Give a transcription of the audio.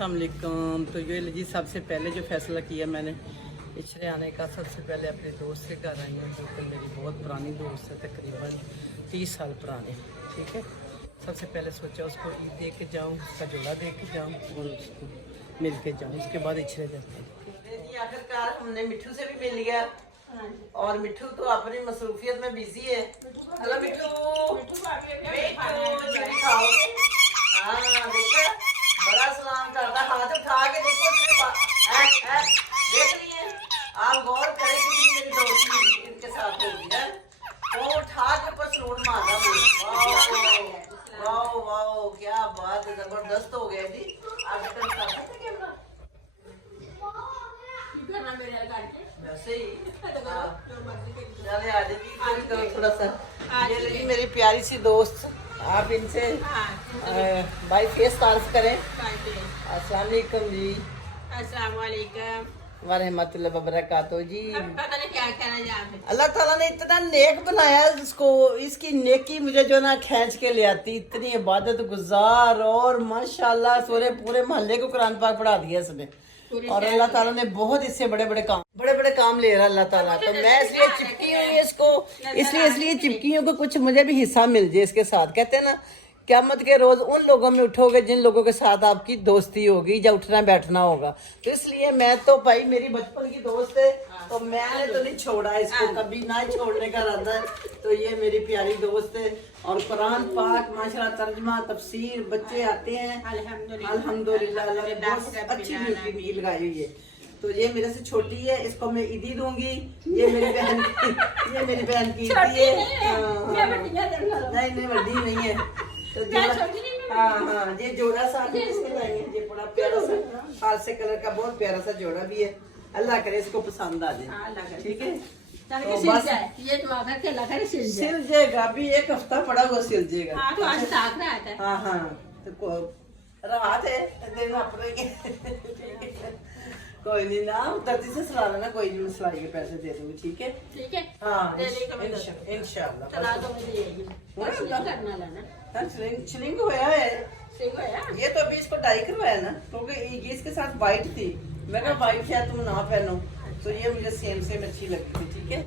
अस्सलाम वालेकुम। तो ये जी सबसे पहले जो फैसला किया मैंने पिछले आने का, सबसे पहले अपने दोस्त के घर आई हूँ जो कि मेरी बहुत पुरानी दोस्त है, तकरीबन 30 साल पुरानी। ठीक है, सबसे पहले सोचा उसको ईद दे के जाऊँ, उसका जोड़ा दे के जाऊँ और उसको मिल के जाऊँ, उसके बाद इछले जाते हैं जी। आखिरकार हमने मिठू से भी मिल लिया और मिठू तो अपनी मसरूफियत में बिजी है। हेलो मिठू, हाँ देखा, बड़ा सलाम करता, हाथ उठा के देखो देख रही है आप, गौर करें कि मेरी दोस्ती इनके साथ होगी है, वो उठा के ऊपर सलूट मारा। वाह वाह क्या बात है, जबरदस्त हो गया जी। आजकल वैसे ही चले आ जाइए थोड़ा सा। ये लगी मेरी प्यारी सी दोस्त, आप इनसे भाई फेस तारीफ करें। अस्सलाम वालेकुम जी। अस्सलाम वालेकुम वरहमतुल्लाहि वबरकातुहू जी। पता नहीं क्या कहना है। अल्लाह ताला ने इतना नेक बनाया इसको, इसकी नेकी मुझे जो ना खींच के ले आती, इतनी इबादत गुजार और माशाल्लाह पूरे मोहल्ले को कुरान पाक पढ़ा दिया इसने। और अल्लाह ताला ने बहुत इससे बड़े बड़े काम ले रहा अल्लाह ताला। तो मैं इसलिए चिपकी हुई है इसको, इसलिए चिपकी हूँ कि कुछ मुझे भी हिस्सा मिल जाए इसके साथ। कहते हैं ना, क़यामत के रोज उन लोगों में उठोगे जिन लोगों के साथ आपकी दोस्ती होगी या उठना बैठना होगा। तो इसलिए मैं तो भाई मेरी बचपन की दोस्त है, तो मैंने तो नहीं छोड़ा इसको कभी, ना ही छोड़ने का इरादा है। तो ये मेरी प्यारी दोस्त है और कुरान पाक माशाल्लाह तर्जुमा तफसीर बच्चे आते हैं अल्हम्दुलिल्लाह। अल्लाह ने बहुत अच्छी मीठी लगाई हुई है। तो ये मेरे से छोटी है, इसको मैं ईदी दूंगी। ये मेरी बहन की ईदी है। नहीं बड़ी नहीं है। तो हाँ ये जोड़ा सा ये बड़ा प्यारा सा फारसे कलर का बहुत प्यारा सा जोड़ा भी है। अल्लाह करे इसको पसंद आ जाए। ठीक है, तो बस सिल जाएगा, अभी एक हफ्ता पड़ा हुआ सिल जाएगा। हाँ तो रात है देना पड़ेगा। कोई नहीं ना, दर्जी से सला लेना, कोई नहीं, सिलाई के पैसे दे दूंगी। ठीक है हाँ इंशाल्लाह। शिलिंग होया है ये तो अभी इसको डाई करवाया ना, क्योंकि ये इसके साथ वाइट थी। मैं कहा वाइट है तुम ना पहनो, तो ये मुझे सेम अच्छी लगी थी। ठीक है।